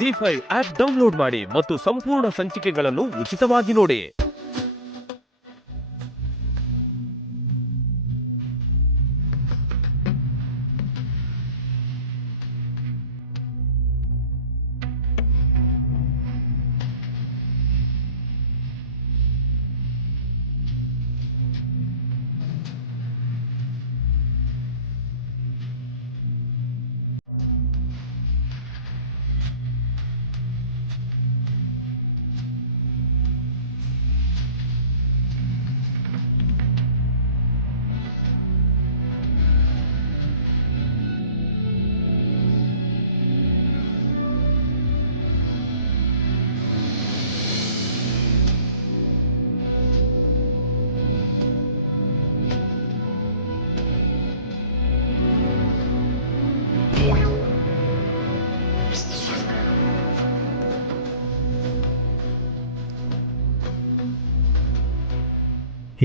ಜಿ5 app download ಮಾಡಿ ಮತ್ತು ಸಂಪೂರ್ಣ ಸಂಚಿಕೆಗಳನ್ನು ಉಚಿತವಾಗಿ ನೋಡಿ.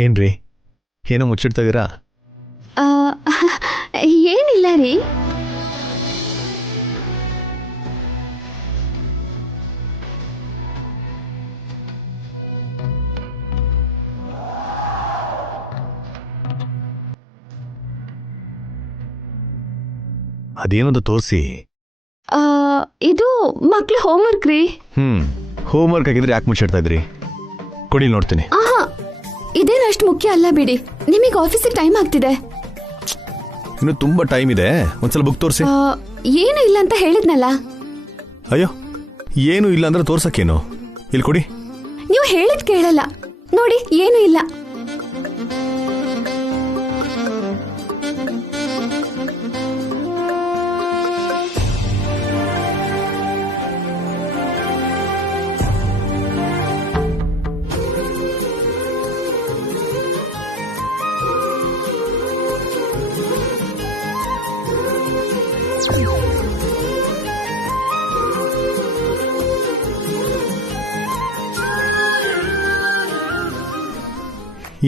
ಏನ್ರಿ ಏನೋ ಮುಚ್ಚಿಡ್ತಾ ಇದ್ದೀರಾ? ಏನಿಲ್ಲ ರೀ. ಅದೇನದು ತೋರಿಸಿ. ಇದು ಮಕ್ಳು ಹೋಮ್ವರ್ಕ್ ರೀ. ಹೋಮ್ವರ್ಕ್ ಆಗಿದ್ರೆ ಯಾಕೆ ಮುಚ್ಚಿಡ್ತಾ ಇದ್ರಿ? ಕೊಡಿ ನೋಡ್ತೀನಿ. ಇದೇನು ಅಷ್ಟು ಮುಖ್ಯ ಅಲ್ಲ ಬಿಡಿ, ನಿಮಗೆ ಆಫೀಸಿಗೆ ಟೈಮ್ ಆಗ್ತಿದೆ. ಇನ್ನು ತುಂಬಾ ಟೈಮ್ ಇದೆ, ಒಂದ್ಸಲ ಬುಕ್ ತೋರಿಸಿ. ಏನು ಇಲ್ಲ ಅಂತ ಹೇಳಿದ್ನಲ್ಲ. ಅಯ್ಯೋ, ಏನು ಇಲ್ಲ ಅಂದ್ರೆ ತೋರ್ಸಕ್ಕೇನು? ಇಲ್ಲಿ ಕೊಡಿ. ನೀವು ಹೇಳಿದ್ ಕೇಳಲ್ಲ ನೋಡಿ, ಏನು ಇಲ್ಲ.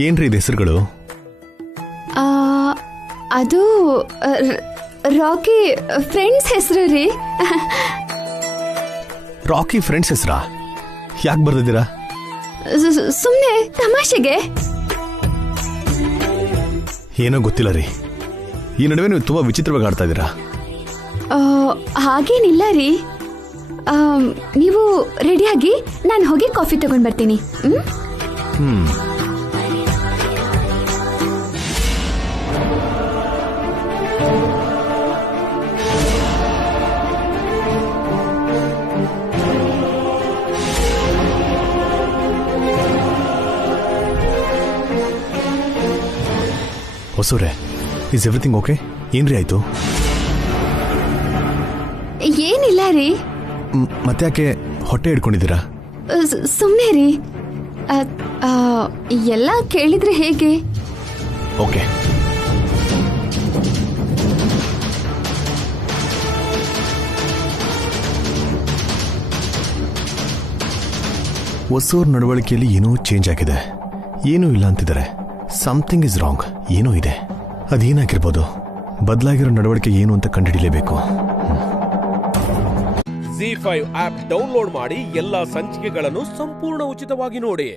ಏನ್ರಿ ಇದು ಹೆಸರುಗಳು? ಅದು ರಾಕಿ ಫ್ರೆಂಡ್ಸ್ ಹೆಸರು ರೀ. ರಾಕಿ ಫ್ರೆಂಡ್ಸ್ ಹೆಸರಾ? ಯಾಕೆ ಬರ್ದಿದ್ದೀರಾ? ಸುಮ್ಮನೆ ತಮಾಷೆಗೆ. ಏನೋ ಗೊತ್ತಿಲ್ಲ ರೀ, ಈ ನಡುವೆ ನೀವು ತುಂಬಾ ವಿಚಿತ್ರವಾಗಿ ಆಡ್ತಾ ಇದ್ದೀರಾ. ಹಾಗೇನಿಲ್ಲ ರೀ. ನೀವು ರೆಡಿಯಾಗಿ ನಾನು ಹೋಗಿ ಕಾಫಿ ತಗೊಂಡ್ ಬರ್ತೀನಿ. ಹೊಸೂರೆ, ಇಸ್ ಎವ್ರಿಥಿಂಗ್ ಓಕೆ? ಏನ್ರಿ ಆಯ್ತು? ಏನಿಲ್ಲ ರೀ. ಮತ್ತೆ ಯಾಕೆ ಹೊಟ್ಟೆ ಹಿಡ್ಕೊಂಡಿದ್ದೀರಾ? ಸುಮ್ಮನೆ ರೀ. ಎಲ್ಲ ಕೇಳಿದ್ರೆ ಹೇಗೆ? ಓಕೆ. ಹೊಸೂರ್ ನಡವಳಿಕೆಯಲ್ಲಿ ಏನೋ ಚೇಂಜ್ ಆಗಿದೆ. ಏನೂ ಇಲ್ಲ ಅಂತಿದ್ದಾರೆ. Something is wrong. ಏನೋ ಇದೆ. ಅದೇನಾಗಿರ್ಬೋದು? ಬದಲಾಗಿರೋ ನಡವಳಿಕೆ ಏನು ಅಂತ ಕಂಡುಹಿಡಿಯಲೇಬೇಕು. ಜಿ5 ಆಪ್ ಡೌನ್ಲೋಡ್ ಮಾಡಿ ಎಲ್ಲಾ ಸಂಚಿಕೆಗಳನ್ನು ಸಂಪೂರ್ಣ ಉಚಿತವಾಗಿ ನೋಡಿ.